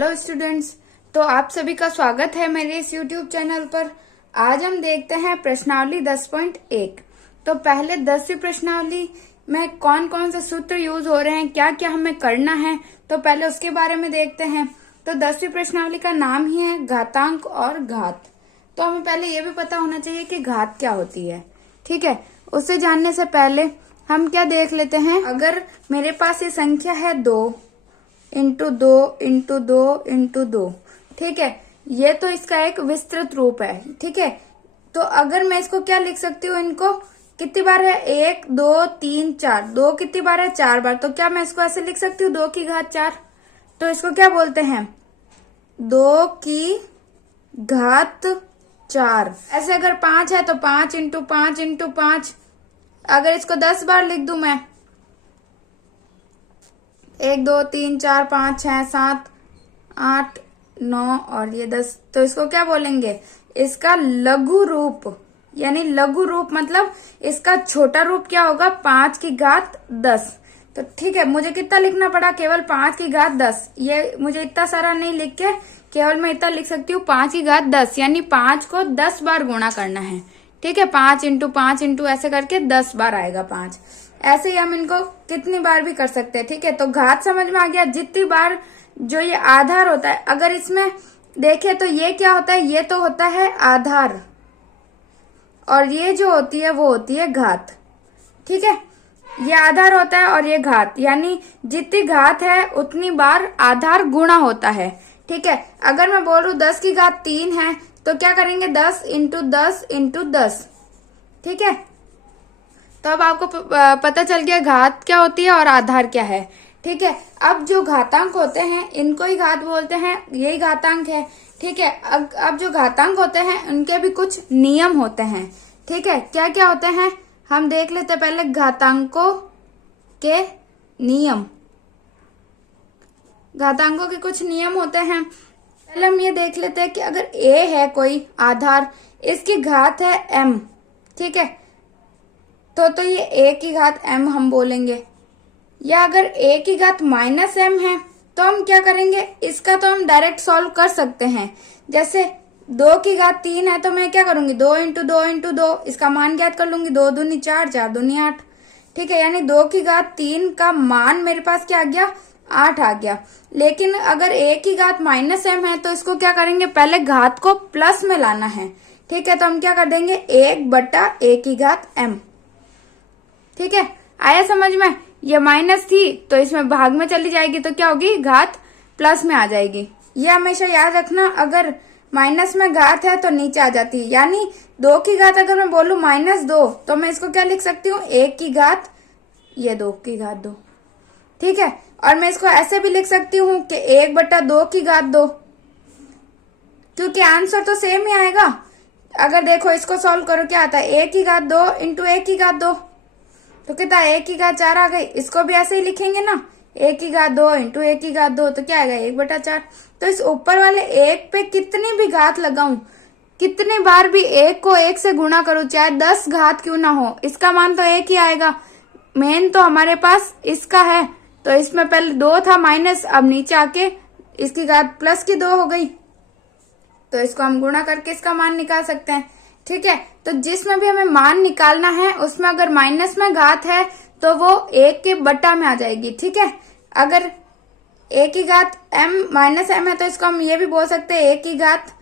Hello students, तो आप सभी का स्वागत है मेरे इस यूट्यूब चैनल पर। आज हम देखते हैं प्रश्नावली 10.1। तो पहले 10वीं प्रश्नावली में कौन कौन से सूत्र यूज हो रहे हैं, क्या क्या हमें करना है, तो पहले उसके बारे में देखते हैं। तो 10वीं प्रश्नावली का नाम ही है घातांक और घात। तो हमें पहले ये भी पता होना चाहिए कि घात क्या होती है। ठीक है, उससे जानने से पहले हम क्या देख लेते हैं। अगर मेरे पास ये संख्या है 2 इंटू 2 इंटू 2 इंटू 2, ठीक है, ये तो इसका एक विस्तृत रूप है। ठीक है, तो अगर मैं इसको क्या लिख सकती हूँ, इनको कितनी बार है, 1 2 3 4, 2 कितनी बार है, 4 बार। तो क्या मैं इसको ऐसे लिख सकती हूँ 2 की घात 4। तो इसको क्या बोलते हैं, 2 की घात 4। ऐसे अगर 5 है तो 5 इंटू 5 इंटू 5। अगर इसको 10 बार लिख दूं मैं, 1 2 3 4 5 6 7 8 9 और ये 10, तो इसको क्या बोलेंगे, इसका लघु रूप। यानी लघु रूप मतलब इसका छोटा रूप क्या होगा, 5 की घात 10। तो ठीक है, मुझे कितना लिखना पड़ा, केवल 5 की घात 10। ये मुझे इतना सारा नहीं लिख के केवल मैं इतना लिख सकती हूँ 5 की घात 10, यानी 5 को 10 बार गुणा करना है। ठीक है, 5 इंटू 5 इंटू ऐसे करके 10 बार आएगा 5। ऐसे ही हम इनको कितनी बार भी कर सकते हैं। ठीक है, तो घात समझ में आ गया। जितनी बार जो ये आधार होता है, अगर इसमें देखें तो ये क्या होता है, ये तो होता है आधार, और ये जो होती है वो होती है घात। ठीक है, ये आधार होता है और ये घात, यानी जितनी घात है उतनी बार आधार गुणा होता है। ठीक है, अगर मैं बोलूं 10 की घात 3 है तो क्या करेंगे, 10 इंटू 10 इंटू 10। ठीक है, तो अब आपको पता चल गया घात क्या होती है और आधार क्या है। ठीक है, अब जो घातांक होते हैं इनको ही घात बोलते हैं, यही घातांक है। ठीक है, अब जो घातांक होते हैं उनके भी कुछ नियम होते हैं। ठीक है, क्या क्या होते हैं हम देख लेते हैं पहले। घातांकों के नियम, घातांकों के कुछ नियम होते हैं। पहले हम ये देख लेते हैं कि अगर a है कोई आधार, इसकी घात है m। ठीक है, तो ये a की घात m हम बोलेंगे। या अगर a की घात माइनस m है तो हम क्या करेंगे, इसका तो हम डायरेक्ट सॉल्व कर सकते हैं। जैसे 2 की घात 3 है तो मैं क्या करूंगी, 2 इंटू 2 इंटू 2, इसका मान ज्ञात कर लूंगी। 2 दूनी 4 4 दूनी 8। ठीक है, यानी 2 की घात 3 का मान मेरे पास क्या आ गया, 8 आ गया। लेकिन अगर a की घात माइनस m है तो इसको क्या करेंगे, पहले घात को प्लस में लाना है। ठीक है, तो हम क्या कर देंगे, 1/a की घात m। ठीक है, आया समझ में। ये माइनस थी तो इसमें भाग में चली जाएगी तो क्या होगी, घात प्लस में आ जाएगी। ये हमेशा याद रखना, अगर माइनस में घात है तो नीचे आ जाती है। यानी 2 की घात अगर मैं बोलूं -2 तो मैं इसको क्या लिख सकती हूँ, 1 की घात, ये 2 की घात 2। ठीक है, और मैं इसको ऐसे भी लिख सकती हूँ कि 1/2 की घात 2, क्योंकि आंसर तो सेम ही आएगा। अगर देखो इसको सॉल्व करो, क्या आता है, 1 की घात 2 इंटू 1 की घात 2, तो कितना, 1 की घात 4 आ गई। इसको भी ऐसे ही लिखेंगे ना, 1 की घात 2 इंटू 1 की घात 2, तो क्या आएगा, 1/4। तो इस ऊपर वाले 1 पे कितनी भी घात लगाऊं, कितनी बार भी 1 को 1 से गुणा करूं, चाहे 10 घात क्यों ना हो, इसका मान तो 1 ही आएगा। मेन तो हमारे पास इसका है, तो इसमें पहले 2 था माइनस, अब नीचे आके इसकी घात प्लस की 2 हो गई, तो इसको हम गुणा करके इसका मान निकाल सकते हैं। ठीक है, तो जिसमें भी हमें मान निकालना है उसमें अगर माइनस में घात है तो वो 1 के बटा में आ जाएगी। ठीक है, अगर a की घात m माइनस m है तो इसको हम ये भी बोल सकते हैं, a की घात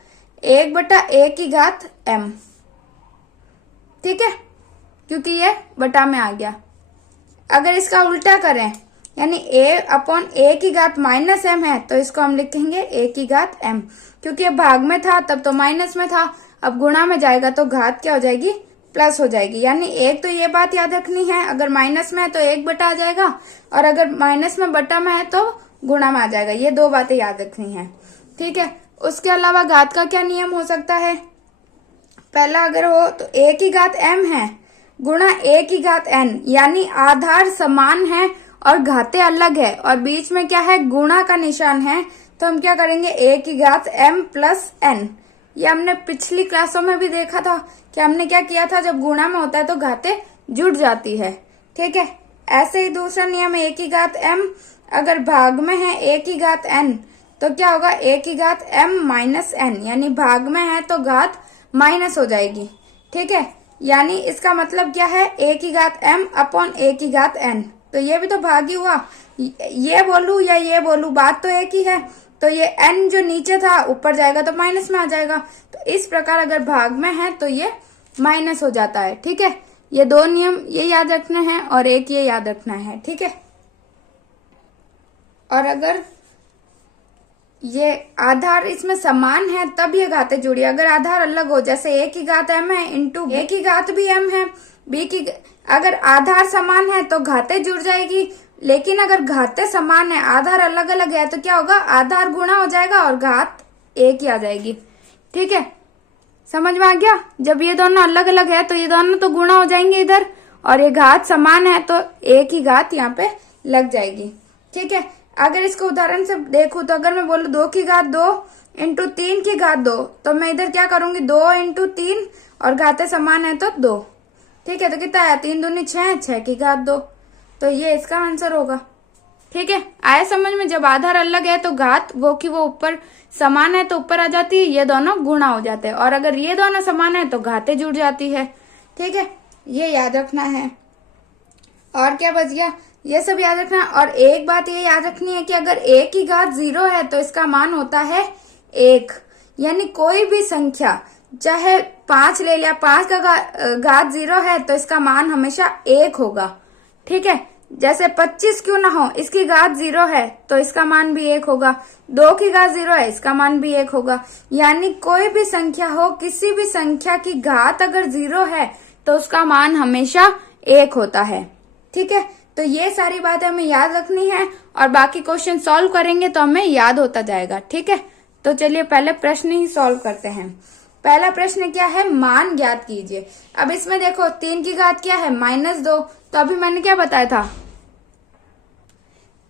1/a की घात m। ठीक है, क्योंकि ये बटा में आ गया। अगर इसका उल्टा करें, यानी a/a की घात माइनस m है तो इसको हम लिखेंगे a की घात m, क्योंकि ये भाग में था तब तो माइनस में था, अब गुणा में जाएगा तो घात क्या हो जाएगी, प्लस हो जाएगी। यानी एक तो ये बात याद रखनी है, अगर माइनस में है तो 1 बटा आ जाएगा, और अगर माइनस में बटा में है तो गुणा में आ जाएगा। ये 2 बातें याद रखनी है। ठीक है, उसके अलावा घात का क्या नियम हो सकता है, पहला अगर हो तो a की घात m है गुणा a की घात n, यानी आधार समान है और घातें अलग है और बीच में क्या है, गुणा का निशान है, तो हम क्या करेंगे, a की घात m प्लस n। ये हमने पिछली क्लासों में भी देखा था कि हमने क्या किया था, जब गुणा में होता है तो घातें जुड़ जाती है। ठीक है, ऐसे ही दूसरा नियम है, a की घात m अगर भाग में है a की घात n तो क्या होगा, a की घात m माइनस n, यानी भाग में है तो घात माइनस हो जाएगी। ठीक है, यानी इसका मतलब क्या है, a की घात m अपॉन a की घात n। तो ये भी तो भाग ही हुआ, ये बोलूं या ये बोलूं बात तो एक ही है। तो ये n जो नीचे था ऊपर जाएगा तो माइनस में आ जाएगा। तो इस प्रकार अगर भाग में है तो ये माइनस हो जाता है। ठीक है, ये दो नियम ये याद रखना है और एक ये याद रखना है। ठीक है, और अगर ये आधार इसमें समान है तब ये घातें जुड़ी, अगर आधार अलग हो, जैसे a की घात m है इंटू a की घात भी m है, b की, अगर आधार समान है तो घातें जुड़ जाएगी। लेकिन अगर घातें समान है आधार अलग अलग है तो क्या होगा, आधार गुणा हो जाएगा और घात एक ही आ जाएगी। ठीक है, समझ में आ गया। जब ये दोनों अलग अलग है तो ये दोनों तो गुणा हो जाएंगे इधर, और ये घात समान है तो एक ही घात यहाँ पे लग जाएगी। ठीक है, अगर इसको उदाहरण से देखूं तो अगर मैं बोलूं 2 की घात 2 इंटू 3 की घात 2, तो मैं इधर क्या करूंगी, 2 इंटू 3 और घातें समान है तो 2। ठीक है, तो कितना आया, 3 दूनी 6, 6 की घात 2। तो ये इसका आंसर होगा। ठीक है, आया समझ में। जब आधार अलग है तो घात वो की वो ऊपर समान है तो ऊपर आ जाती है, ये दोनों गुणा हो जाते हैं, और अगर ये दोनों समान है तो घातें जुड़ जाती है। ठीक है, ये याद रखना है। और क्या बच गया, ये सब याद रखना। और एक बात ये याद रखनी है कि अगर a की घात 0 है तो इसका मान होता है 1, यानी कोई भी संख्या, चाहे 5 ले लिया, 5 का घात 0 है तो इसका मान हमेशा 1 होगा। ठीक है, जैसे 25 क्यों ना हो, इसकी घात 0 है तो इसका मान भी 1 होगा। 2 की घात 0 है, इसका मान भी 1 होगा। यानी कोई भी संख्या हो, किसी भी संख्या की घात अगर 0 है तो उसका मान हमेशा 1 होता है। ठीक है, तो ये सारी बातें हमें याद रखनी है और बाकी क्वेश्चन सॉल्व करेंगे तो हमें याद होता जाएगा। ठीक है, तो चलिए पहले प्रश्न ही सॉल्व करते हैं। पहला प्रश्न क्या है, मान ज्ञात कीजिए। अब इसमें देखो 3 की घात क्या है, -2। तो अभी मैंने क्या बताया था,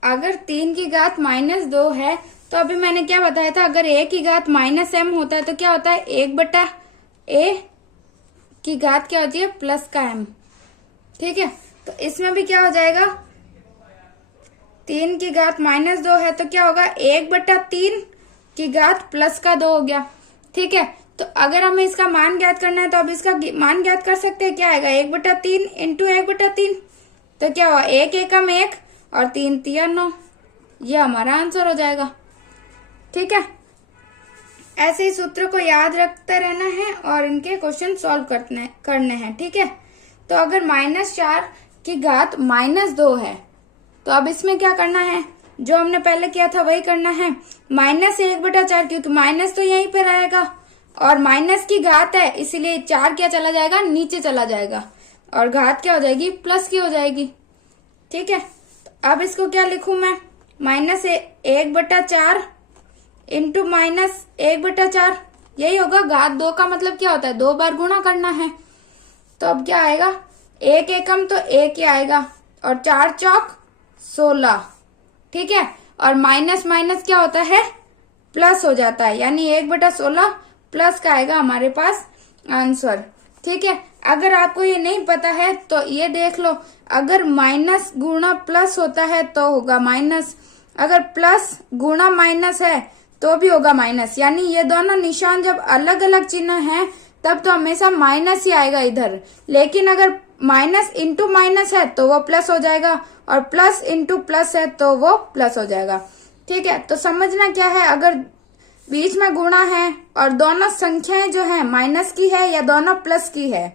अगर 3 की घात -2 है तो अभी मैंने क्या बताया था, अगर a की घात -m होता है तो क्या होता है, 1/a की घात क्या होती है, प्लस का m। ठीक है, तो इसमें भी क्या हो जाएगा, 3 की घात -2 है तो क्या होगा, 1/3 की घात प्लस का 2 हो गया। ठीक है, तो अगर हमें इसका मान ज्ञात करना है तो अब इसका मान ज्ञात कर सकते हैं, क्या आएगा, 1/3 इंटू 1/3। तो क्या हुआ, 1 एकम 1 और 3 तिया 9, ये हमारा आंसर हो जाएगा। ठीक है, ऐसे ही सूत्र को याद रखते रहना है और इनके क्वेश्चन सॉल्व करने हैं। ठीक है, तो अगर -4 की घात -2 है तो अब इसमें क्या करना है, जो हमने पहले किया था वही करना है, -1/4, क्योंकि माइनस तो यहीं पे रहेगा और माइनस की घात है इसीलिए 4 क्या चला जाएगा, नीचे चला जाएगा और घात क्या हो जाएगी, प्लस की हो जाएगी। ठीक है, तो अब इसको क्या लिखूं मैं, -1/4 इंटू -1/4, यही होगा। घात 2 का मतलब क्या होता है, 2 बार गुणा करना है। तो अब क्या आएगा, 1 एकम तो 1 ही आएगा और 4 चौक 16। ठीक है, और माइनस माइनस क्या होता है, प्लस हो जाता है, यानी 1/16 प्लस का आएगा हमारे पास आंसर। ठीक है, अगर आपको ये नहीं पता है तो ये देख लो, अगर माइनस गुणा प्लस होता है तो होगा माइनस, अगर प्लस गुणा माइनस है तो भी होगा माइनस, यानी ये दोनों निशान जब अलग अलग चिन्ह हैं तब तो हमेशा माइनस ही आएगा इधर, लेकिन अगर माइनस इंटू माइनस है तो वो प्लस हो जाएगा और प्लस इंटू प्लस है तो वो प्लस हो जाएगा। ठीक है, तो समझना क्या है, अगर बीच में गुणा है और दोनों संख्याएं जो है माइनस की है या दोनों प्लस की है,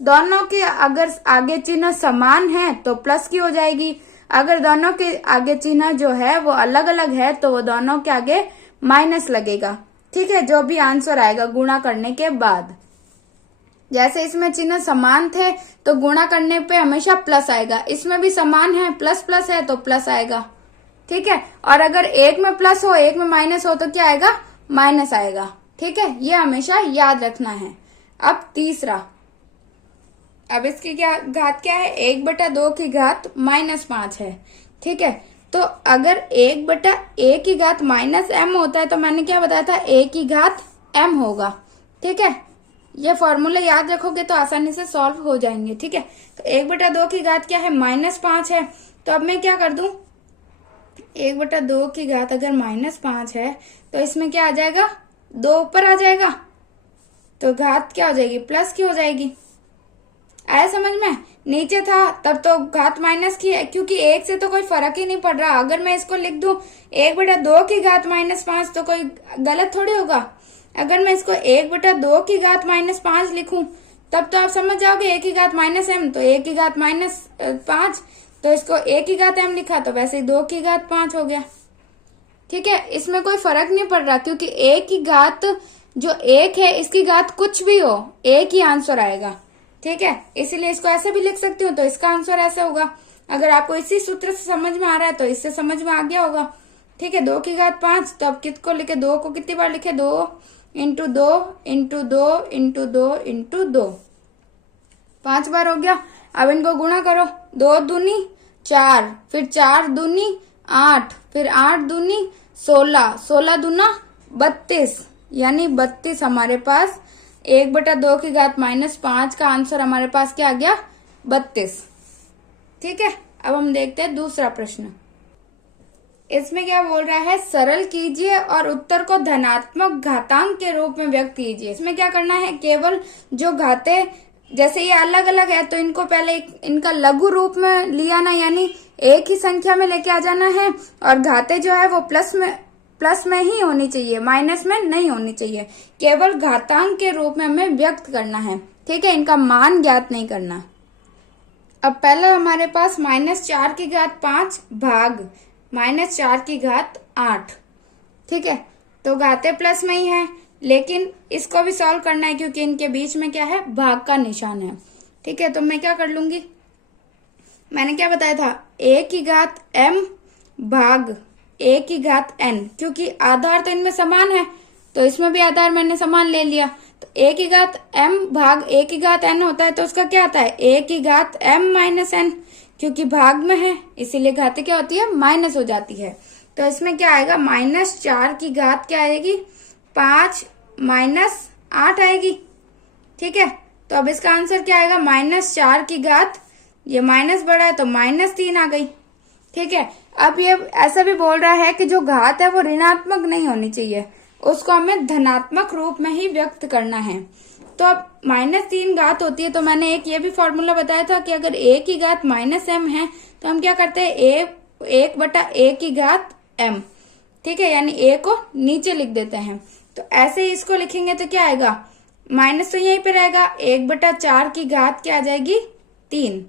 दोनों के अगर आगे चिन्ह समान है तो प्लस की हो जाएगी, अगर दोनों के आगे चिन्ह जो है वो अलग अलग है तो वो दोनों के आगे माइनस लगेगा। ठीक है, जो भी आंसर आएगा गुणा करने के बाद, जैसे इसमें चिन्ह समान थे तो गुणा करने पे हमेशा प्लस आएगा, इसमें भी समान है, प्लस प्लस है तो प्लस आएगा। ठीक है, और अगर एक में प्लस हो एक में माइनस हो तो क्या आएगा, माइनस आएगा। ठीक है, ये हमेशा याद रखना है। अब तीसरा, अब इसकी क्या घात क्या है, 1/2 की घात -5 है। ठीक है, तो अगर 1/a की घात -m होता है तो मैंने क्या बताया था, a की घात m होगा। ठीक है, ये फॉर्मूला याद रखोगे तो आसानी से सॉल्व हो जाएंगे। ठीक है, तो 1/2 की घात क्या है, -5 है। तो अब मैं क्या कर दूं, 1/2 की घात अगर -5 है तो इसमें क्या आ जाएगा, 2 ऊपर आ जाएगा, तो घात क्या हो जाएगी, प्लस की हो जाएगी। आया समझ में? नीचे था तब तो घात माइनस की है, क्योंकि 1 से तो कोई फर्क ही नहीं पड़ रहा। अगर मैं इसको लिख दूं 1/2 की घात -5 तो कोई गलत थोड़ी होगा। अगर मैं इसको 1/2 की घात -5 लिखूं तब तो आप समझ जाओगे 1 की घात -m, तो 1 की घात -5, तो इसको 1 की घात m लिखा तो वैसे ही 2 की घात 5 हो गया। ठीक है, इसमें कोई फर्क नहीं पड़ रहा, क्योंकि 1 की घात जो 1 है इसकी घात कुछ भी हो, एक ही आंसर आएगा। ठीक है, इसीलिए इसको ऐसे भी लिख सकती हूँ, तो इसका आंसर ऐसे होगा। अगर आपको इसी सूत्र से समझ में आ रहा है तो इससे समझ में आ गया होगा। ठीक है, 2 की घात 5, तो अब किसको लिखे, 2 को कितनी बार लिखे, 2 × 2 × 2 × 2 × 2, 5 बार हो गया। अब इनको गुणा करो, 2 दूनी 4, फिर 4 दूनी 8, फिर 8 दूनी 16, 16 दूना 32, यानी 32 हमारे पास 1/2 की घात -5 का आंसर हमारे पास क्या आ गया, 32। ठीक है, अब हम देखते हैं दूसरा प्रश्न। इसमें क्या बोल रहा है, सरल कीजिए और उत्तर को धनात्मक घातांक के रूप में व्यक्त कीजिए। इसमें क्या करना है, केवल जो घाते जैसे ये अलग अलग है तो इनको पहले इनका लघु रूप में लिया ना, यानी एक ही संख्या में लेके आ जाना है, और घाते जो है वो प्लस में ही होनी चाहिए, माइनस में नहीं होनी चाहिए। केवल घातांक के रूप में हमें व्यक्त करना है। ठीक है, इनका मान ज्ञात नहीं करना। अब पहला हमारे पास -4 की घात 5 भाग -4 की घात 8। ठीक है, तो घाते प्लस में ही है, लेकिन इसको भी सॉल्व करना है क्योंकि इनके बीच में क्या है, भाग का निशान है। ठीक है, तो मैं क्या कर लूंगी, मैंने क्या बताया था, a की घात m भाग a की घात n, क्योंकि आधार तो इनमें समान है तो इसमें भी आधार मैंने समान ले लिया। तो a की घात m भाग a की घात n होता है, तो उसका क्या आता है, a की घात m - n, क्योंकि भाग में है इसीलिए घाते क्या होती है, माइनस हो जाती है। तो इसमें क्या आएगा, -4 की घात क्या आएगी, 5 - 8 आएगी। ठीक है, तो अब इसका आंसर क्या आएगा, -4 की घात, ये माइनस बड़ा है तो -3 आ गई। ठीक है, अब ये ऐसा भी बोल रहा है कि जो घात है वो ऋणात्मक नहीं होनी चाहिए, उसको हमें धनात्मक रूप में ही व्यक्त करना है। तो अब -3 घात होती है, तो मैंने एक ये भी फॉर्मूला बताया था कि अगर a की घात -m है तो हम क्या करते हैं, 1/a की घात m। ठीक है, यानी a को नीचे लिख देते हैं। तो ऐसे ही इसको लिखेंगे तो क्या आएगा, माइनस तो यहीं पे रहेगा, 1/4 की घात क्या आ जाएगी, 3,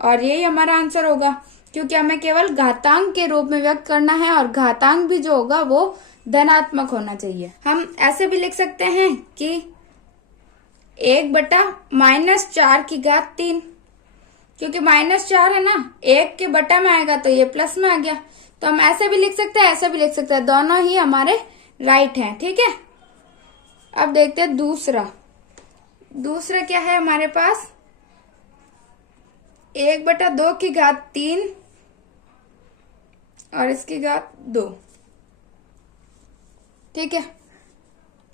और यही हमारा आंसर होगा, क्योंकि हमें केवल घातांक के रूप में व्यक्त करना है, और घातांक भी जो होगा वो धनात्मक होना चाहिए। हम ऐसे भी लिख सकते हैं कि 1/-4 की घात 3, क्योंकि -4 है ना, 1 के बटा में आएगा तो ये प्लस में आ गया। तो हम ऐसे भी लिख सकते हैं, ऐसे भी लिख सकते हैं, दोनों ही हमारे राइट हैं। ठीक है, अब देखते हैं दूसरा क्या है हमारे पास, 1/2 की घात 3 और इसकी घात 2। ठीक है,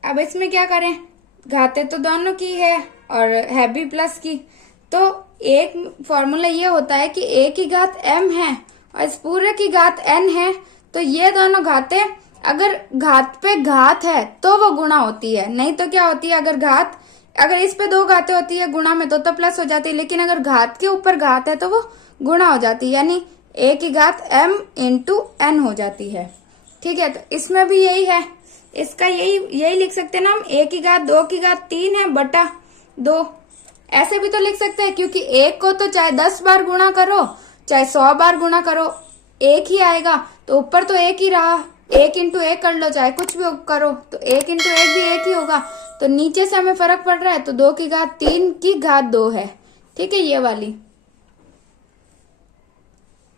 अब इसमें क्या करें, घाते तो दोनों की है और है भी प्लस की, तो एक फॉर्मूला ये होता है कि a की घात m है और इस पूरे की घात n है, तो ये दोनों घाते अगर घात पे घात है तो वो गुणा होती है, नहीं तो क्या होती है, अगर इस पे 2 घातें होती है गुणा में तो प्लस हो जाती है, लेकिन अगर घात के ऊपर घात है तो वो गुणा हो जाती है, यानी a की घात m × n हो जाती है। ठीक है, तो इसमें भी यही है, इसका यही लिख सकते हैं ना हम, a की घात 2 की घात 3 है बटा 2। ऐसे भी तो लिख सकते हैं, क्योंकि एक को तो चाहे 10 बार गुणा करो चाहे 100 बार गुणा करो एक ही आएगा, तो ऊपर तो एक ही रहा, 1 × 1 कर लो, चाहे कुछ भी करो तो 1 × 1 भी एक ही होगा। तो नीचे से हमें फर्क पड़ रहा है, तो 2 की घात 3 की घात 2 है। ठीक है, ये वाली।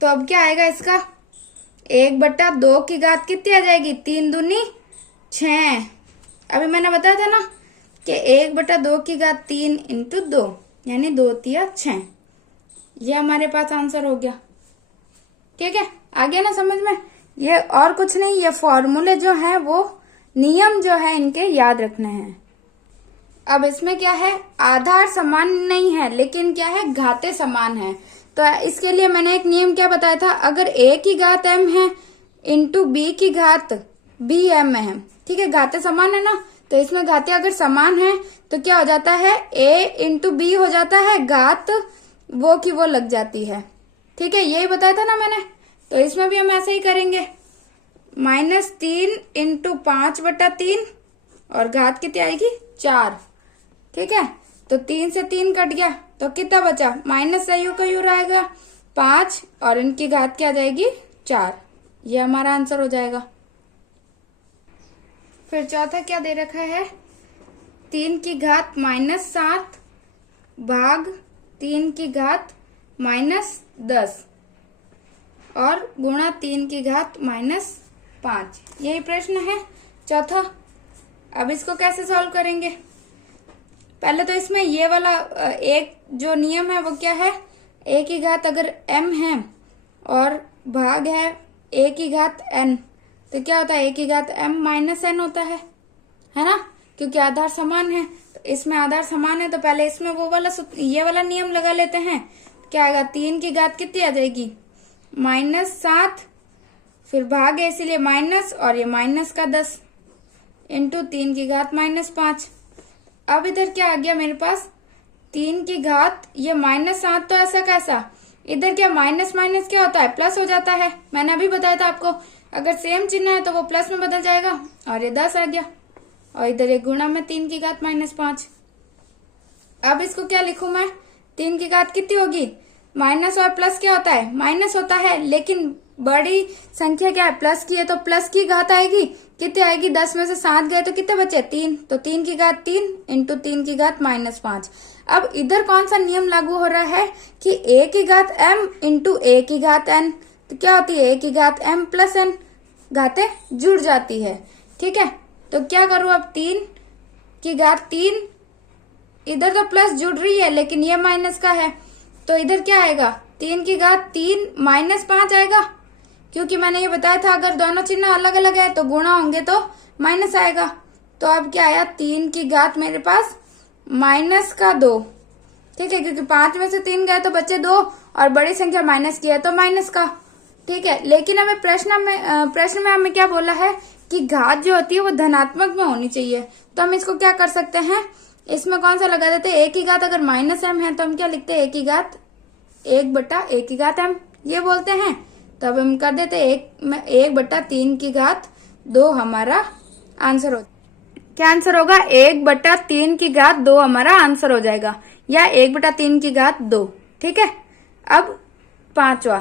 तो अब क्या आएगा इसका, 1/2 की घात कितनी आ जाएगी, 3 दूनी 6। अभी मैंने बताया था ना कि 1/2 की घात 3 × 2 यानी 2 × 3 = 6। ये हमारे पास आंसर हो गया। ठीक है, आ गया ना समझ में। ये और कुछ नहीं, ये फॉर्मूले जो हैं वो नियम जो है इनके याद रखने हैं। अब इसमें क्या है, आधार समान नहीं है लेकिन क्या है, घाते समान है। तो इसके लिए मैंने एक नियम क्या बताया था, अगर a की घात m है इंटू बी की घात बी एम में है, ठीक है। घातें समान है ना, तो इसमें घातें अगर समान है तो क्या हो जाता है, ए इंटू बी हो जाता है, घात वो की वो लग जाती है, ठीक है। यही बताया था ना मैंने, तो इसमें भी हम ऐसे ही करेंगे। -3 इंटू 5/3 और घात कितनी आएगी 4, ठीक है। तो 3 से 3 कट गया तो कितना बचा, माइनस से यू का यू रहेगा 5 और इनकी घात क्या आ जाएगी 4। ये हमारा आंसर हो जाएगा। फिर चौथा क्या दे रखा है, 3 की घात -7 भाग 3 की घात -10 और गुणा 3 की घात -5। यही प्रश्न है चौथा। अब इसको कैसे सॉल्व करेंगे, पहले तो इसमें ये वाला एक जो नियम है वो क्या है, a की घात अगर m है और भाग है a की घात n, तो क्या होता है a की घात m माइनस n होता है ना, क्योंकि आधार समान है। तो इसमें आधार समान है तो पहले इसमें वो वाला ये वाला नियम लगा लेते हैं। क्या आएगा, 3 की घात कितनी आ जाएगी -7, फिर भाग है इसीलिए माइनस और ये माइनस का 10 इंटू 3 की घात -5। अब इधर क्या आ गया मेरे पास, 3 की घात ये -7, तो ऐसा कैसा, इधर क्या माइनस माइनस क्या होता है प्लस हो जाता है। मैंने अभी बताया था आपको, अगर सेम चिन्ह है तो वो प्लस में बदल जाएगा और ये 10 आ गया और इधर एक गुणा में 3 की घात -5। अब इसको क्या लिखूं मैं, 3 की घात कितनी होगी, माइनस और प्लस क्या होता है, माइनस होता है, लेकिन बड़ी संख्या क्या है प्लस की है तो प्लस की घात आएगी, कितनी आएगी, 10 में से 7 गए तो कितने बचे 3, तो 3 की घात 3 इंटू 3 की घात -5। अब इधर कौन सा नियम लागू हो रहा है कि a की घात m इंटू a की घात n, तो क्या होती है a की घात m प्लस n, घातें जुड़ जाती है, ठीक है। तो क्या करूं अब, 3 की घात 3, इधर तो प्लस जुड़ रही है लेकिन ये माइनस का है, तो इधर क्या आएगा, 3 की घात 3 -5 आएगा, क्योंकि मैंने ये बताया था अगर दोनों चिन्ह अलग अलग है तो गुणा होंगे तो माइनस आएगा। तो अब क्या आया, 3 की घात मेरे पास -2, ठीक है, क्योंकि 5 में से 3 गए तो बचे 2 और बड़ी संख्या माइनस की है तो माइनस का, ठीक है। लेकिन हमें प्रश्न में हमें क्या बोला है कि घात जो होती है वो धनात्मक में होनी चाहिए। तो हम इसको क्या कर सकते हैं, इसमें कौन सा लगा देते हैं, a की घात अगर -m है तो हम क्या लिखते हैं, a की घात 1/a की घात m, ये बोलते हैं। तो अब हम कर देते 1/3 की घात 2 हमारा आंसर हो, क्या आंसर होगा, 1/3 की घात 2 हमारा आंसर हो जाएगा, या 1/3 की घात 2, ठीक है। अब पांचवा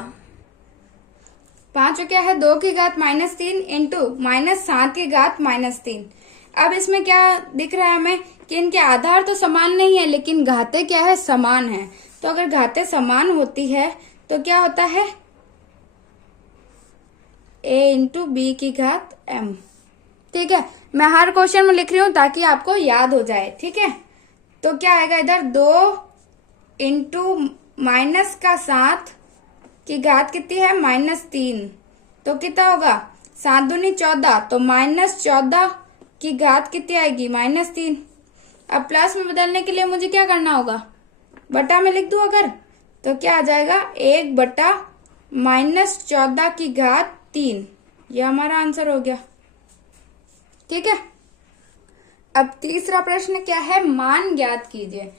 क्या है, 2 की घात -3 इंटू -7 की घात -3। अब इसमें क्या दिख रहा है हमें कि इनके आधार तो समान नहीं है लेकिन घातें क्या है, समान है। तो अगर घातें समान होती है तो क्या होता है, a इंटू बी की घात m, ठीक है। मैं हर क्वेश्चन में लिख रही हूं ताकि आपको याद हो जाए, ठीक है। तो क्या आएगा इधर, 2 इंटू -7 की घात कितनी है -3, तो कितना होगा 7 दूनी 14, तो -14 की घात कितनी आएगी -3। अब प्लस में बदलने के लिए मुझे क्या करना होगा, बटा में लिख दूं अगर, तो क्या आ जाएगा 1/-14 की घात 3, ये हमारा आंसर हो गया, ठीक है। अब तीसरा प्रश्न क्या है, मान ज्ञात कीजिए।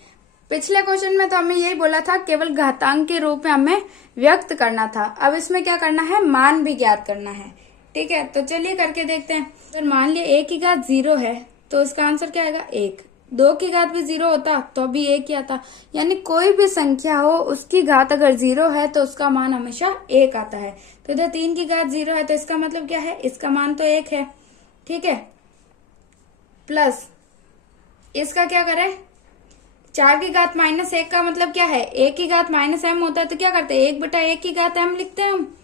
पिछले क्वेश्चन में तो हमें यही बोला था केवल घातांक के रूप में हमें व्यक्त करना था, अब इसमें क्या करना है, मान भी ज्ञात करना है, ठीक है। तो चलिए करके देखते हैं। अगर मान लिया a की घात 0 है तो उसका आंसर क्या आएगा 1, 2 की घात भी 0 होता तो भी 1 ही आता, यानी कोई भी संख्या हो उसकी घात अगर 0 है तो उसका मान हमेशा 1 आता है। तो इधर 3 की घात 0 है तो इसका मतलब क्या है, इसका मान तो 1 है, ठीक है। प्लस इसका क्या करें, 4 की घात -1 का मतलब क्या है, a की घात -m होता है, तो क्या करते हैं 1/a की घात m लिखते हैं हम।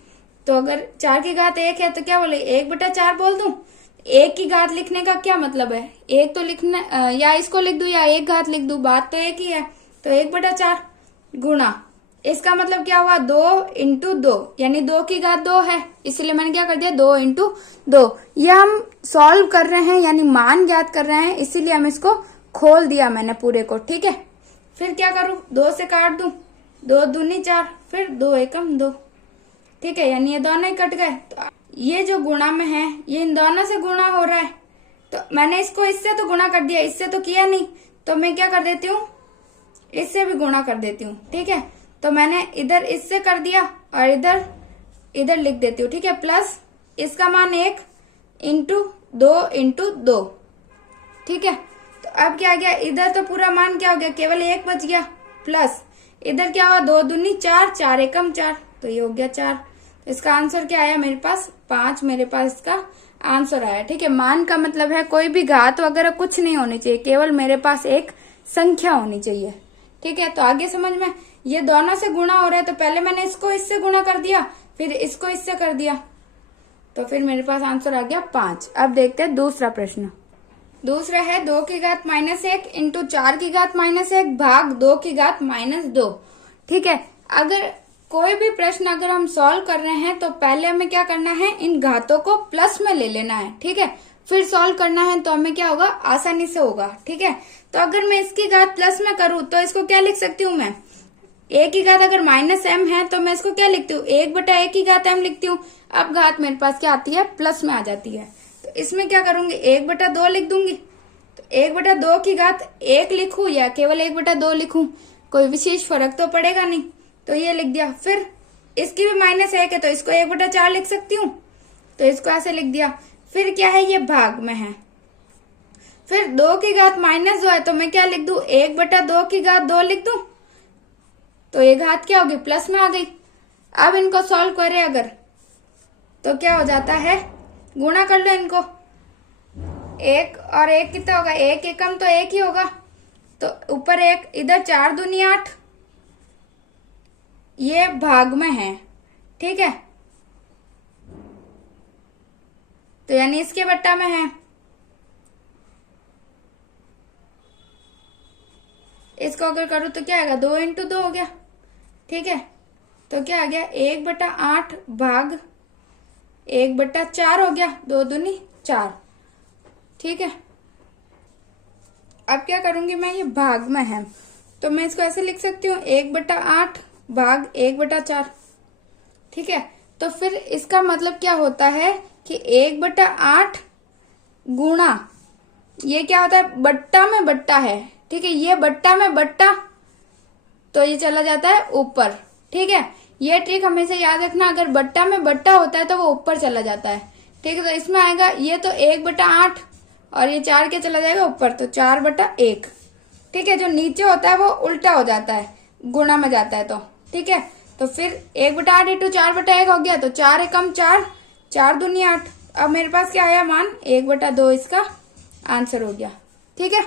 तो अगर 4 की घात 1 है तो क्या बोले 1/4 बोल दूं। 1 की घात लिखने का क्या मतलब है, एक तो लिखना या इसको लिख दूं या 1 घात लिख दूं, बात तो एक ही है। तो 1/4 गुणा, इसका मतलब क्या हुआ 2 इंटू 2, यानी 2 की घात 2 है, इसलिए मैंने क्या कर दिया 2 इंटू 2। ये हम सॉल्व कर रहे हैं यानी मान ज्ञात कर रहे हैं, इसीलिए हम इसको खोल दिया मैंने पूरे को, ठीक है। फिर क्या करूं, 2 से काट दूं, 2 दूनी 4, फिर 2 एकम 2, ठीक है, यानी ये दोनों ही कट गए। तो ये जो गुणा में है ये इन दोनों से गुणा हो रहा है, तो मैंने इसको इससे तो गुणा कर दिया, इससे तो किया नहीं, तो मैं क्या कर देती हूँ, इससे भी गुणा कर देती हूँ। ठीक है, तो मैंने इधर इससे कर दिया और इधर इधर लिख देती हूँ। ठीक है, प्लस इसका मान 1 इंटू 2 इंटू 2। ठीक है, तो अब क्या आ गया, इधर तो पूरा मान क्या हो गया, केवल 1 बच गया, प्लस इधर क्या हुआ, 2 दूनी 4, 4 एकम 4, तो ये हो गया 4। तो इसका आंसर क्या आया मेरे पास, 5 मेरे पास इसका आंसर आया। ठीक है, मान का मतलब है कोई भी घात वगैरह कुछ नहीं होनी चाहिए, केवल मेरे पास एक संख्या होनी चाहिए। ठीक है, तो आगे समझ में, ये दोनों से गुणा हो रहा है, तो पहले मैंने इसको इससे गुणा कर दिया, फिर इसको इससे कर दिया, तो फिर मेरे पास आंसर आ गया 5। अब देखते हैं दूसरा प्रश्न। दूसरा है 2 की घात -1 इंटू 4 की घात -1 भाग 2 की घात -2। ठीक है, अगर कोई भी प्रश्न अगर हम सॉल्व कर रहे हैं तो पहले हमें क्या करना है, इन घातों को प्लस में ले लेना है। ठीक है, फिर सॉल्व करना है, तो हमें क्या होगा, आसानी से होगा। ठीक है, तो अगर मैं इसकी घात प्लस में करूं तो इसको क्या लिख सकती हूँ मैं, a की घात अगर -m है तो मैं इसको क्या लिखती हूँ, 1/a की घात m लिखती हूँ। अब घात मेरे पास क्या आती है, प्लस में आ जाती है, तो इसमें क्या करूंगी, 1/2 लिख दूंगी। तो 1/2 की घात 1 लिखूं या केवल 1/2 लिखूं, कोई विशेष फर्क तो पड़ेगा नहीं, तो ये लिख दिया। फिर इसकी भी -1 है तो इसको 1/4 लिख सकती हूँ, तो इसको ऐसे लिख दिया। फिर क्या है, ये भाग में है। फिर 2 की घात -2 है तो मैं क्या लिख दूं, 1/2 की घात 2 लिख दूं, तो ये घात क्या होगी, प्लस में आ गई। अब इनको सॉल्व करें अगर, तो क्या हो जाता है, गुणा कर लो इनको, 1 और 1 कितना होगा, 1 एकम तो 1 ही होगा, तो ऊपर 1, इधर 4 दूनी 8, ये भाग में है। ठीक है, तो यानी इसके बट्टा में है, इसको अगर करूं तो क्या आएगा, 2 इंटू 2 हो गया। ठीक है, तो क्या आ गया, 1/8 भाग 1/4 हो गया, 2 दूनी 4। ठीक है, अब क्या करूंगी मैं, ये भाग में है तो मैं इसको ऐसे लिख सकती हूँ, 1/8 भाग 1/4। ठीक है, तो फिर इसका मतलब क्या होता है कि 1/8 गुणा, ये क्या होता है, बट्टा में बट्टा है। ठीक है, ये बट्टा में बट्टा, तो ये चला जाता है ऊपर। ठीक है, ये ट्रिक हमेशा याद रखना, अगर बट्टा में बट्टा होता है तो वो ऊपर चला जाता है। ठीक है, तो इसमें आएगा ये तो 1/8 और ये 4 के चला जाएगा ऊपर, तो 4/1। ठीक है, जो नीचे होता है वो उल्टा हो जाता है, गुणा में जाता है तो। ठीक है, तो फिर 1/8 इंटू 4/1 हो गया, तो 4 एकम 4, 4 दूनी 8। अब मेरे पास क्या आया मान, 1/2 इसका आंसर हो गया। ठीक है,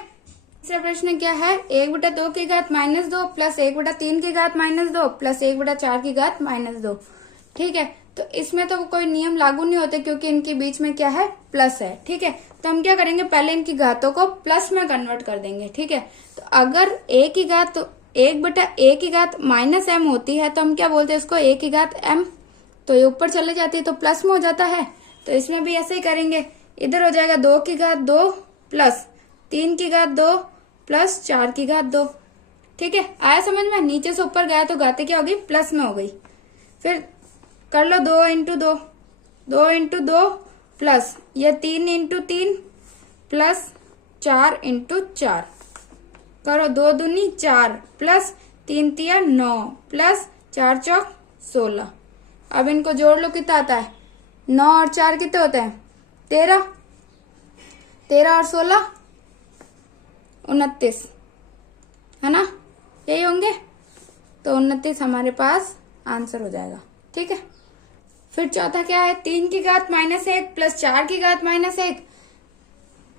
तीसरा प्रश्न क्या है, 1/2 की घात -2 प्लस 1/3 की घात -2 प्लस 1/4 की घात -2। ठीक है, तो इसमें तो कोई नियम लागू नहीं होते क्योंकि इनके बीच में क्या है, प्लस है। ठीक है, तो हम क्या करेंगे, पहले इनकी घातों को प्लस में कन्वर्ट कर देंगे। ठीक है, तो अगर a की घात, तो 1/a की घात -m होती है तो हम क्या बोलते हैं उसको, a की घात m, तो ये ऊपर चले जाती है तो प्लस में हो जाता है। तो इसमें भी ऐसे ही करेंगे, इधर हो जाएगा 2 की घात 2 प्लस 3 की घात 2 प्लस 4 की घात 2। ठीक है, आया समझ में, नीचे से ऊपर गया तो घातें क्या होगी, प्लस में हो गई। फिर कर लो 2 इंटू 2, 2 इंटू 2 प्लस ये 3 इंटू 3 प्लस 4 इंटू 4, करो 2 दूनी 4 प्लस 3 तिया 9 प्लस 4 चौक 16। अब इनको जोड़ लो, कितना आता है, 9 और 4 कितने होते हैं, 13, 13 और 16 29, है ना, यही होंगे, तो 29 हमारे पास आंसर हो जाएगा। ठीक है, फिर चौथा क्या है, 3 की घात -1 प्लस 4 की घात -1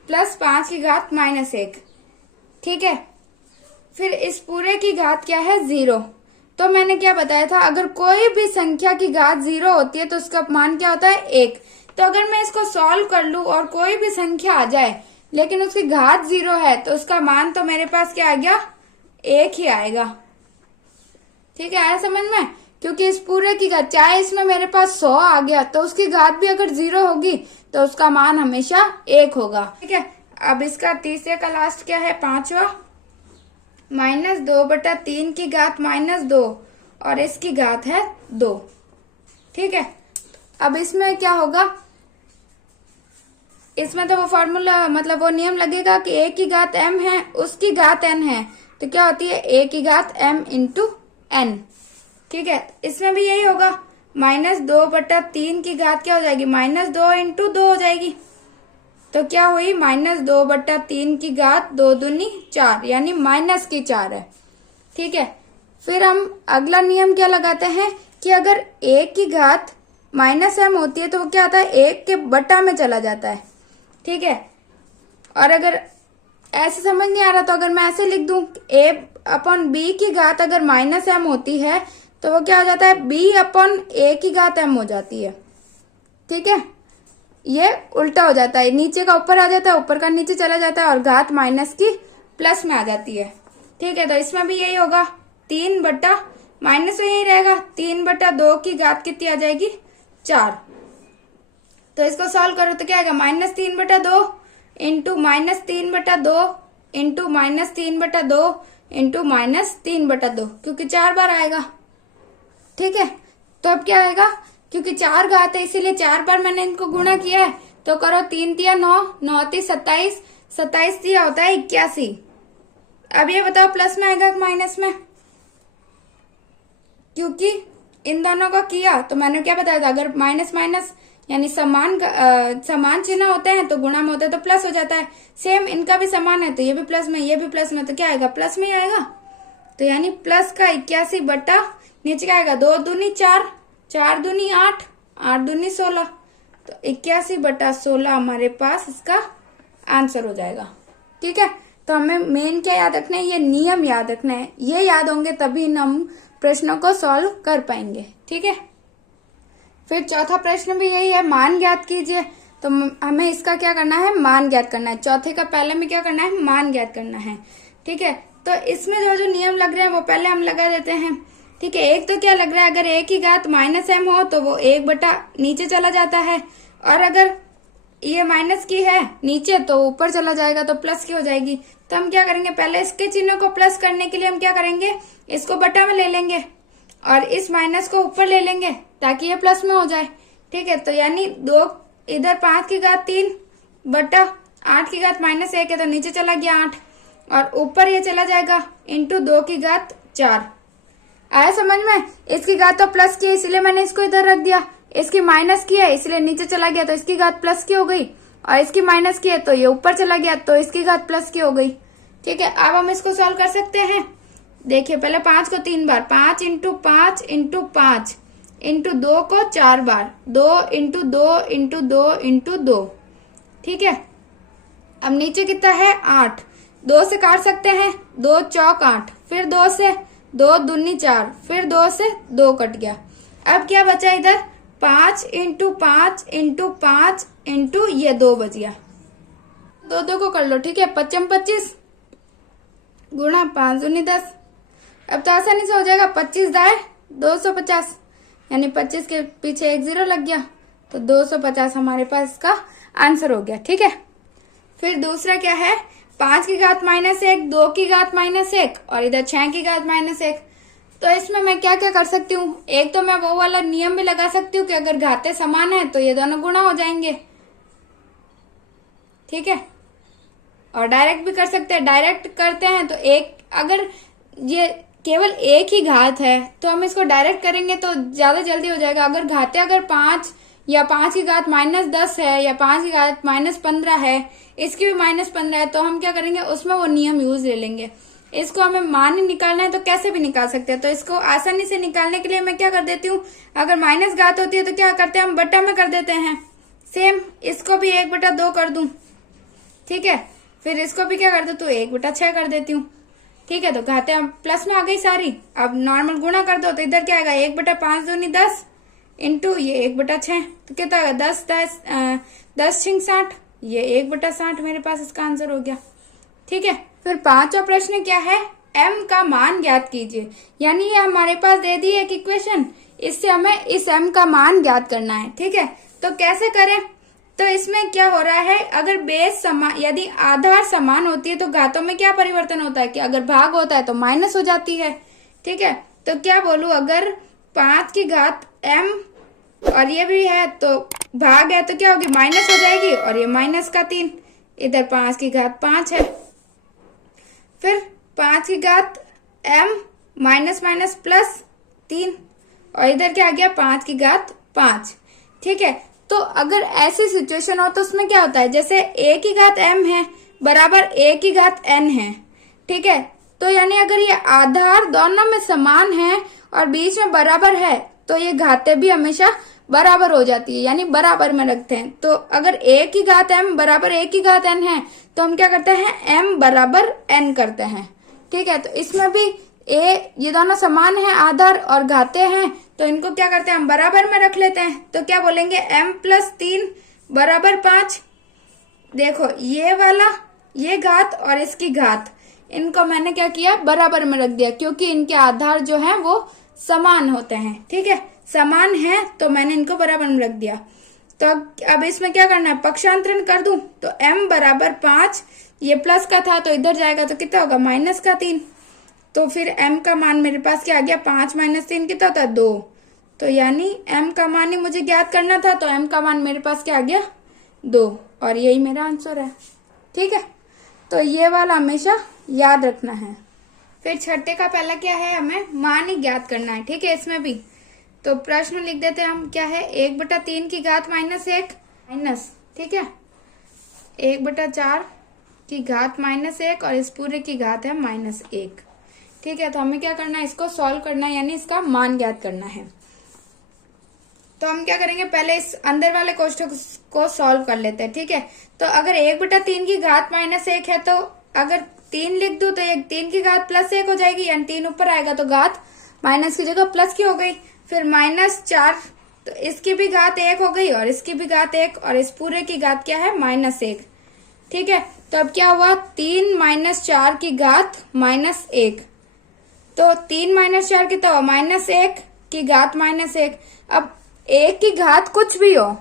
प्लस 5 की घात -1। ठीक है, फिर इस पूरे की घात क्या है, 0। तो मैंने क्या बताया था, अगर कोई भी संख्या की घात 0 होती है तो उसका मान क्या होता है, 1। तो अगर मैं इसको सॉल्व कर लूं और कोई भी संख्या आ जाए लेकिन उसकी घात 0 है तो उसका मान तो मेरे पास क्या आ गया, 1 ही आएगा। ठीक है, आया समझ में, क्योंकि इस पूरे की घात, चाहे इसमें मेरे पास 100 आ गया तो उसकी घात भी अगर 0 होगी तो उसका मान हमेशा 1 होगा। ठीक है, अब इसका तीसरे का लास्ट क्या है, 5वां, -2/3 की घात -2 और इसकी घात है 2। ठीक है, अब इसमें क्या होगा, इसमें तो वो फॉर्मूला मतलब वो नियम लगेगा कि a की घात m है उसकी घात n है, तो क्या होती है a की घात m इंटू n। ठीक है, इसमें भी यही होगा, -2/3 की घात क्या हो जाएगी, -2 इंटू 2 हो जाएगी। तो क्या हुई, -2/3 की घात 2 दूनी 4, यानी -4 है। ठीक है, फिर हम अगला नियम क्या लगाते हैं कि अगर a की घात -m होती है तो वो क्या आता है, 1 के बटा में चला जाता है। ठीक है, और अगर ऐसे समझ नहीं आ रहा तो अगर मैं ऐसे लिख दूं, a/b की घात अगर -m होती है तो वो क्या हो जाता है, b/a की घात m हो जाती है। ठीक है, ये उल्टा हो जाता है, नीचे का ऊपर आ जाता है, ऊपर का नीचे चला जाता है और घात माइनस की प्लस में आ जाती है। ठीक है, तो इसमें भी यही होगा, 3 बटा माइनस में यही रहेगा, 3/2 की घात कितनी आ जाएगी, 4। तो इसको सॉल्व करो तो क्या आएगा, -3/2 इंटू -3/2 इंटू -3/2 इंटू -3/2, क्योंकि 4 बार आएगा। ठीक है, तो अब क्या आएगा, क्योंकि 4 घात है इसीलिए 4 बार मैंने इनको गुणा किया है। तो करो, 3 तिया 9, 9 ती 27, 27 तिया होता है 81। अब ये बताओ प्लस में आएगा कि माइनस में, क्योंकि इन दोनों को किया तो मैंने क्या बताया था, अगर माइनस माइनस यानी समान चिन्ह होते हैं तो गुणा में होता है तो प्लस हो जाता है। सेम इनका भी समान है तो ये भी प्लस में ये भी प्लस में, तो क्या आएगा, प्लस में ही आएगा। तो यानी प्लस का 81 बटा नीचे क्या आएगा, 2 दूनी 4, 4 दूनी 8, 8 दूनी 16, तो 81/16 हमारे पास इसका आंसर हो जाएगा। ठीक है, तो हमें मेन क्या याद रखना है, ये नियम याद रखना है, ये याद होंगे तभी हम प्रश्नों को सॉल्व कर पाएंगे। ठीक है, फिर चौथा प्रश्न भी यही है, मान ज्ञात कीजिए। तो हमें इसका क्या करना है, मान ज्ञात करना है। चौथे का पहले में क्या करना है, मान ज्ञात करना है। ठीक है, तो इसमें जो जो नियम लग रहे हैं वो पहले हम लगा देते हैं। ठीक है, एक तो क्या लग रहा है, अगर a की घात -m हो तो वो 1 बटा नीचे चला जाता है, और अगर ये माइनस की है नीचे तो ऊपर चला जाएगा तो प्लस की हो जाएगी। तो हम क्या करेंगे, पहले इसके चिन्ह को प्लस करने के लिए हम क्या करेंगे, इसको बटा में ले लेंगे और इस माइनस को ऊपर ले लेंगे ताकि ये प्लस में हो जाए। ठीक है, तो यानी 2 इधर 5 की घात 3 बटा 8 की घात -1 है तो नीचे चला गया 8, और ऊपर ये चला जाएगा इंटू 2 की घात 4। आया समझ में, इसकी घात तो प्लस की है इसलिए मैंने इसको इधर रख दिया, इसकी माइनस की है इसलिए नीचे चला गया तो इसकी घात प्लस की हो गई, और इसकी माइनस की है तो ये ऊपर चला गया तो इसकी घात प्लस की हो गई। ठीक है, अब हम इसको सॉल्व कर सकते हैं। देखिए, पहले 5 को 3 बार, 5 इंटू 5 इंटू 5 इंटू 2 को 4 बार, 2 इंटू 2 इंटू 2 इंटू 2। ठीक है, अब नीचे कितना है 8, 2 से काट सकते हैं, 2 चौक 8, फिर 2 से 2 दूनी 4, फिर 2 से 2 कट गया। अब क्या बचा इधर, 5 इंटू 5 इंटू 5 इंटू ये 2 बच गया, 2 को कर लो। ठीक है, 25 25 गुणा 5 दूनी 10। अब तो आसानी से हो जाएगा, 25 दाए 250, यानी 25 के पीछे 1 0 लग गया तो 250 हमारे पास इसका आंसर हो गया। ठीक है, फिर दूसरा क्या है, 5 की घात -1, 2 की घात -1 और इधर 6 की घात -1। तो इसमें मैं क्या क्या कर सकती हूँ, एक तो मैं वो वाला नियम भी लगा सकती हूँ कि अगर घातें समान है तो ये दोनों गुणा हो जाएंगे। ठीक है, और डायरेक्ट भी कर सकते हैं, डायरेक्ट करते हैं तो एक, अगर ये केवल एक ही घात है तो हम इसको डायरेक्ट करेंगे तो ज्यादा जल्दी हो जाएगा। अगर घातें अगर 5 या 5 की घात -10 है या 5 की घात -15 है, इसकी भी -15 है, तो हम क्या करेंगे, उसमें वो नियम यूज ले लेंगे। इसको हमें मान निकालना है तो कैसे भी निकाल सकते हैं। तो इसको आसानी से निकालने के लिए मैं क्या कर देती हूँ, अगर माइनस घात होती है तो क्या करते हैं, हम बटा में कर देते हैं। सेम इसको भी 1/2 कर दूं। ठीक है, फिर इसको भी क्या कर दो, तो 1/6 कर देती हूँ। ठीक है, तो घातें अब प्लस में आ गई सारी। अब नॉर्मल गुणा कर दो तो इधर क्या आएगा, 1/5 दूनी 10 इंटू ये 1/6, तो कितना आएगा 10 6 60, ये 1/60 मेरे पास इसका आंसर हो गया। ठीक है, फिर पांचवा प्रश्न क्या है, m का मान ज्ञात कीजिए। यानी ये हमारे पास दे दी एक इक्वेशन, इससे हमें इस m का मान ज्ञात करना है। ठीक है, तो कैसे करें, तो इसमें क्या हो रहा है, अगर बेस समान, यदि आधार समान होती है तो घातों में क्या परिवर्तन होता है कि अगर भाग होता है तो माइनस हो जाती है। ठीक है, तो क्या बोलूं, अगर 5 की घात m और ये भी है तो भाग है तो क्या होगी, माइनस हो जाएगी, और ये माइनस का 3, इधर 5 की घात 5 है, फिर 5 की घात m माइनस माइनस प्लस 3, और इधर क्या आ गया 5 की घात 5। ठीक है, तो अगर ऐसी सिचुएशन हो तो उसमें क्या होता है, जैसे a की घात m है बराबर a की घात n है। ठीक है, तो यानी अगर ये आधार दोनों में समान है और बीच में बराबर है तो ये घातें भी हमेशा बराबर हो जाती है, यानी बराबर में रखते हैं। तो अगर a की घात m बराबर a की घात n है तो हम क्या करते हैं, m बराबर n करते हैं। ठीक है, तो इसमें भी ये दोनों समान है आधार और घातें हैं, तो इनको क्या करते हैं, हम बराबर में रख लेते हैं। तो क्या बोलेंगे, m प्लस 3 बराबर 5। देखो ये वाला, ये घात और इसकी घात, इनको मैंने क्या किया, बराबर में रख दिया, क्योंकि इनके आधार जो है वो समान होते हैं। ठीक है, समान है तो मैंने इनको बराबर में रख दिया। तो अब इसमें क्या करना है, पक्षांतरण कर दूं तो m बराबर 5, ये प्लस का था तो इधर जाएगा तो कितना होगा, माइनस का 3। तो फिर m का मान मेरे पास क्या आ गया, 5 माइनस 3 कितना होता है, 2। तो यानी m का मान ही मुझे ज्ञात करना था, तो m का मान मेरे पास क्या आ गया, 2, और यही मेरा आंसर है। ठीक है, तो ये वाला हमेशा याद रखना है। फिर छठे का पहला क्या है, हमें मान ही ज्ञात करना है। ठीक है, इसमें भी तो प्रश्न लिख देते हैं हम, क्या है, 1/3 की घात माइनस 1 माइनस, ठीक है, 1/4 की घात माइनस 1 और इस पूरे की घात है माइनस 1। ठीक है, तो हमें क्या करना है, इसको सॉल्व करना है, यानी इसका मान ज्ञात करना है। तो हम क्या करेंगे, पहले इस अंदर वाले कोष्ठक को सॉल्व कर लेते हैं। ठीक है, तो अगर 1/3 की घात माइनस 1 है तो अगर 3 लिख दूं तो 3 की घात प्लस 1 हो जाएगी, यानी 3 ऊपर आएगा तो घात माइनस की जगह प्लस की हो गई। फिर -4, तो इसकी भी घात 1 हो गई और इसकी भी घात 1, और इस पूरे की घात क्या है, -1। ठीक है, तो अब क्या हुआ, 3 - 4 की घात -1, तो 3 - 4 कितना हुआ, -1 की घात -1। अब एक की घात कुछ भी हो,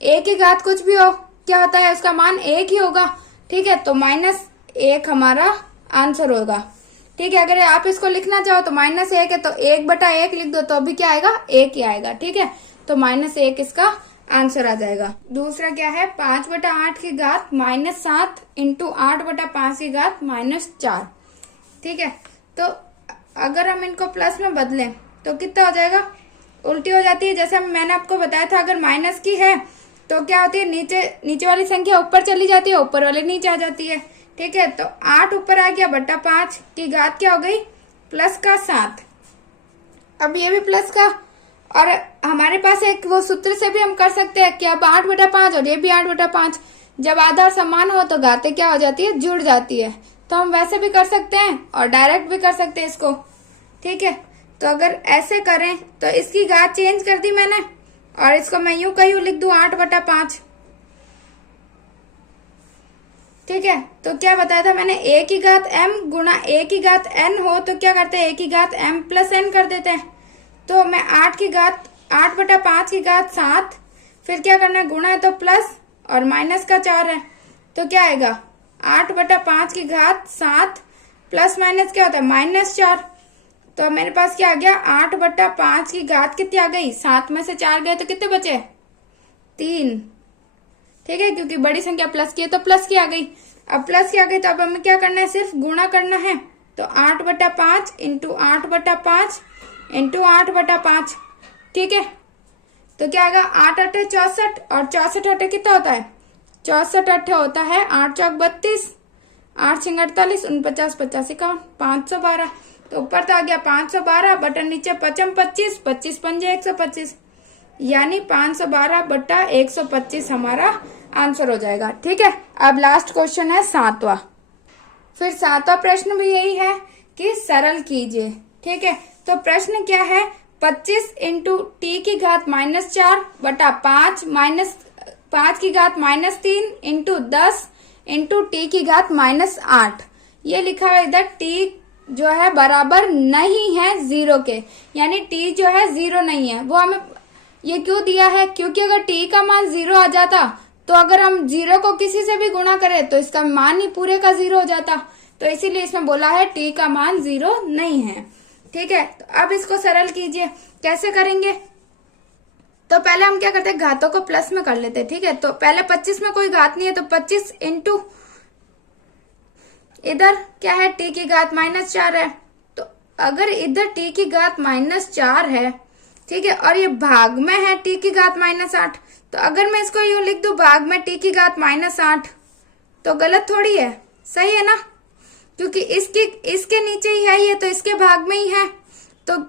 एक की घात कुछ भी हो, क्या होता है, उसका मान 1 ही होगा। ठीक है, तो -1 हमारा आंसर होगा। ठीक है, अगर आप इसको लिखना चाहो तो -1 है तो 1/1 लिख दो तो भी क्या आएगा, 1 ही आएगा। ठीक है, तो -1 इसका आंसर आ जाएगा। दूसरा क्या है, 5/8 की घात -7 इंटू 8/5 की घात -4। ठीक है, तो अगर हम इनको प्लस में बदलें तो कितना हो जाएगा, उल्टी हो जाती है। जैसे मैंने आपको बताया था, अगर माइनस की है तो क्या होती है, नीचे वाली संख्या ऊपर चली जाती है, ऊपर वाली नीचे आ जाती है। ठीक है, तो 8 ऊपर आ गया, बटा 5 की घात क्या हो गई, प्लस का 7। अब ये भी प्लस का, और हमारे पास एक वो सूत्र से भी हम कर सकते हैं कि अब 8/5 और ये भी 8/5, जब आधार समान हो तो घातें क्या हो जाती है, जुड़ जाती है। तो हम वैसे भी कर सकते हैं और डायरेक्ट भी कर सकते हैं इसको। ठीक है, तो अगर ऐसे करें तो इसकी घात चेंज कर दी मैंने, और इसको मैं यूं का यूं लिख दूं 8/5। ठीक है, तो क्या बताया था मैंने, a की घात m गुणा a की घात n हो तो क्या करते हैं, a की घात m प्लस n कर देते हैं। तो मैं 8/5 की घात 7, फिर क्या करना है, गुणा है तो प्लस, और माइनस का 4 है तो क्या आएगा, 8/5 की घात 7 प्लस माइनस क्या होता है, -4। तो मेरे पास क्या आ गया, 8/5 की घात कितनी आ गई, 7 में से 4 गए तो कितने बचे, 3। ठीक है, क्योंकि बड़ी संख्या प्लस की है तो प्लस की आ गई। अब प्लस की आ गई तो अब हमें क्या करना है, सिर्फ गुणा करना है। तो 8/5 इंटू 8/5 इंटू 8/5। ठीक है, तो क्या आएगा, 8 × 8 = 64, और 64 × 8 कितना होता है, 64 × 8 होता है 8 × 4 = 32, 8 × 6 = 48, 49 50 51 512। तो ऊपर तो आ गया 512, बटन नीचे 5 25 25 पंजे 125, यानी 512/125 हमारा आंसर हो जाएगा। ठीक है, अब लास्ट क्वेश्चन है 7वां। फिर 7वां प्रश्न भी यही है कि सरल कीजिए। ठीक है, तो प्रश्न क्या है, 25 इंटू टी की घात -4 बटा 5 माइनस 5 की घात -3 इंटू 10 इंटू टी की घात -8। ये लिखा है इधर, टी जो है बराबर नहीं है 0 के, यानी टी जो है 0 नहीं है। वो हमें ये क्यों दिया है, क्योंकि अगर टी का मान 0 आ जाता तो अगर हम 0 को किसी से भी गुणा करें तो इसका मान ही पूरे का 0 हो जाता। तो इसीलिए इसमें बोला है टी का मान 0 नहीं है। ठीक है, तो अब इसको सरल कीजिए, कैसे करेंगे, तो पहले हम क्या करते हैं, घातों को प्लस में कर लेते हैं। ठीक है, तो पहले 25 में कोई घात नहीं है, तो 25 इंटू इधर क्या है, टी की घात -4 है। तो अगर इधर टी की घात -4 है, ठीक है, और ये भाग में है टी की घात -8, तो अगर मैं इसको यूं लिख दूं भाग में टी की घात -8, तो गलत थोड़ी है, सही है ना, क्योंकि इसके नीचे ही है ये, तो इसके भाग में ही है। तो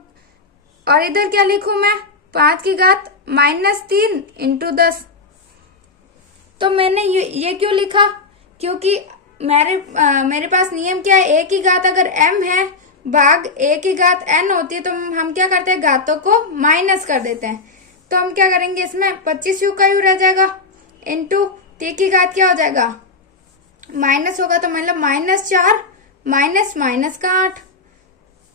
और इधर क्या लिखूं मैं, 5 की घात -3 इंटू 10। तो मैंने ये क्यों लिखा, क्योंकि मेरे पास नियम क्या है, a की घात अगर m है भाग a की घात n होती है, तो हम क्या करते हैं, घातों को माइनस कर देते हैं। तो हम क्या करेंगे, इसमें 25 यू का यू रह जाएगा, इंटू t की घात क्या हो जाएगा, माइनस होगा, तो मतलब -4 माइनस का 8।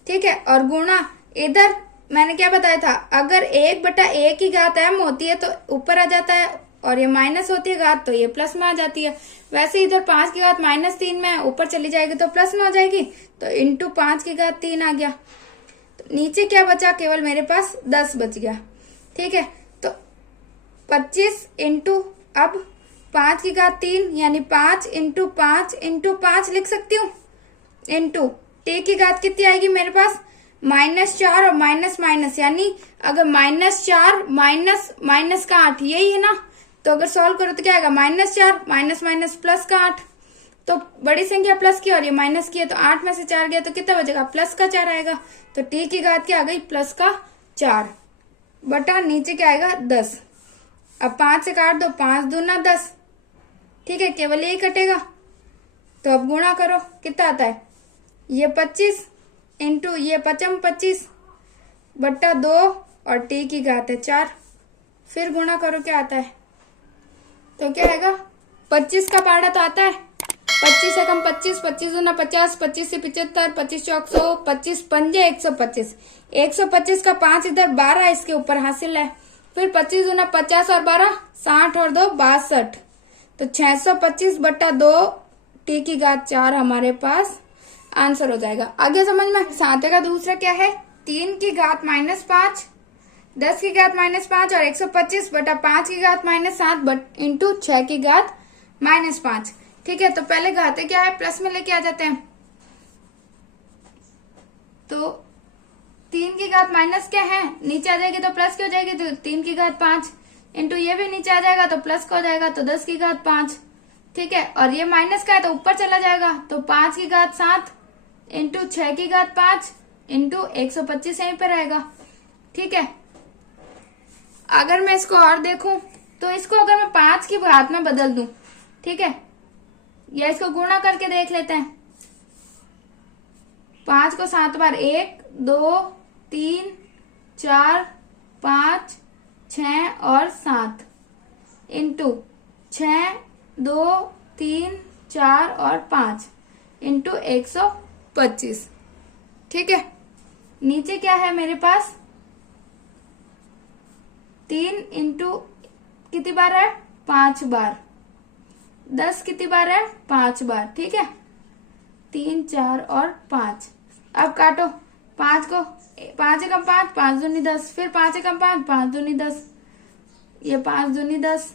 ठीक है, और गुणा इधर मैंने क्या बताया था, अगर 1/a की घात m होती है तो ऊपर आ जाता है, और ये माइनस होती है घात तो ये प्लस में आ जाती है। वैसे इधर 5 की घात -3 में ऊपर चली जाएगी तो प्लस में हो जाएगी, तो इंटू 5 की घात 3 आ गया। तो नीचे क्या बचा, केवल मेरे पास 10 बच गया। ठीक है, तो 25 इंटू अब 5 की घात 3 यानी 5 इंटू 5 लिख सकती हूँ, इंटू टी की घात कितनी आएगी मेरे पास, -4 और माइनस यानी अगर -4 माइनस का 8 यही है ना, तो अगर सॉल्व करो तो क्या आएगा, -4 माइनस प्लस का 8। तो बड़ी संख्या प्लस की और ये माइनस की है, तो 8 में से 4 गया तो कितना बचेगा, प्लस का 4 आएगा। तो टी की घात क्या आ गई, प्लस का 4 बटा नीचे क्या आएगा 10। अब 5 से काट दो, 5 दूना 10। ठीक है, केवल यही कटेगा। तो अब गुणा करो, कितना आता है, ये 25 इंटू ये 25 बट्टा 2 और टी की घात है 4। फिर गुणा करो, क्या आता है, तो क्या आएगा, 25 का पाड़ा तो आता है, 25 से कम 25, 25 दूना 50, 25 से 75, 25 चौक 100, 25 पंजे 125, 125 का 5 इधर 12 इसके ऊपर हासिल है। फिर 25 दूना 50 और 12 60 और 2 62, तो 625 बट्टा 2 टी की घात 4 हमारे पास आंसर हो जाएगा। आगे समझ में। साते का दूसरा क्या है, 3 की घात -5, 10 की घात -5 और 125 बटा 5 की घात -7 इंटू 6 की घात -5। ठीक है, तो पहले घाते क्या है, प्लस में लेके आ जाते हैं। तो 3 की घात माइनस क्या है, नीचे आ जाएगी तो प्लस की हो जाएगी, तो 3 की घात 5 इंटू ये भी नीचे आ जाएगा तो प्लस का हो जाएगा, तो 10 की घात 5। ठीक है, और ये माइनस का है तो ऊपर चला जाएगा, तो 5 की घात 7 इंटू 6 की घात 5 इंटू 125 यहीं पर रहेगा। ठीक है, अगर मैं इसको और देखूं तो इसको अगर मैं 5 की घात में बदल दूं, ठीक है, या इसको गुणा करके देख लेते हैं। 5 को 7 बार, 1 2 3 4 5 6 और 7 इंटू 6 2 3 4 और 5 इंटू 125। ठीक है, नीचे क्या है मेरे पास, 3 इंटू कितनी बार है, 5 बार, 10 कितनी बार है, 5 बार। ठीक है, 3 4 और 5। अब काटो, 5 को 5 एकम 5, 5 दूनी 10, फिर 5 एकम 5, 5 दूनी 10, ये 5 दूनी 10,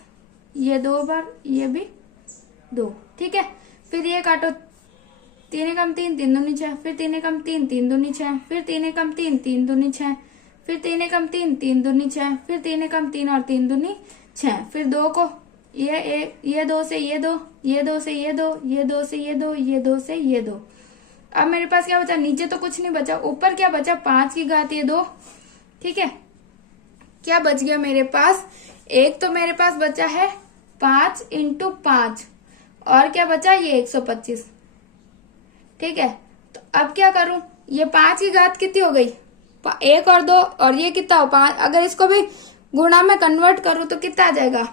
ये 2 बार, ये भी 2। ठीक है, फिर ये काटो, 3 एकम 3, 3 दूनी 6, फिर 3 एकम 3, 3 दूनी 6, फिर 3 एकम 3, 3 दूनी 6, फिर 3 एकम 3, 3 दूनी 6, फिर 3 एकम 3 और 3 दूनी 6, फिर 2 को ये 2 से ये 2, ये 2 से ये 2, ये 2 से ये 2, ये 2 से ये 2। अब मेरे पास क्या बचा, नीचे तो कुछ नहीं बचा, ऊपर क्या बचा, 5 की घात ये 2। ठीक है, क्या बच गया मेरे पास, एक तो मेरे पास बचा है 5 इंटू 5 और क्या बचा, ये 125। ठीक है, तो अब क्या करूं, ये 5 की घात कितनी हो गई, 1 और 2, और ये कितना हो 5। अगर इसको भी गुणा में कन्वर्ट करूं तो कितना आ जाएगा,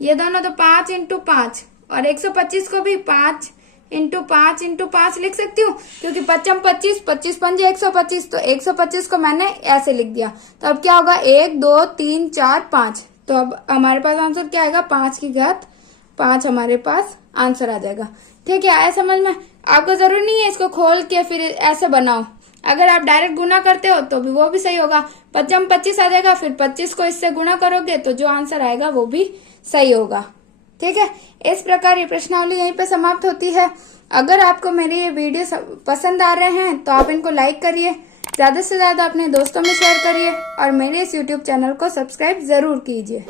ये दोनों तो 5 इंटू 5, और 125 को भी 5 इंटू 5 लिख सकती हूँ, क्योंकि 5 25, 25 पंजे 125, तो 125 को मैंने ऐसे लिख दिया। तो अब क्या होगा, 1 2 3 4 5, तो अब हमारे पास आंसर क्या आएगा, 5 की घात 5 हमारे पास आंसर आ जाएगा। ठीक है, आया समझ में। आपको जरूरी नहीं है इसको खोल के फिर ऐसे बनाओ, अगर आप डायरेक्ट गुना करते हो तो भी वो भी सही होगा। 5 25 आ जाएगा, फिर 25 को इससे गुना करोगे तो जो आंसर आएगा वो भी सही होगा। ठीक है, इस प्रकार ये प्रश्नावली यहीं पे समाप्त होती है। अगर आपको मेरे ये वीडियो पसंद आ रहे हैं तो आप इनको लाइक करिए, ज्यादा से ज्यादा अपने दोस्तों में शेयर करिए और मेरे इस यूट्यूब चैनल को सब्सक्राइब जरूर कीजिए।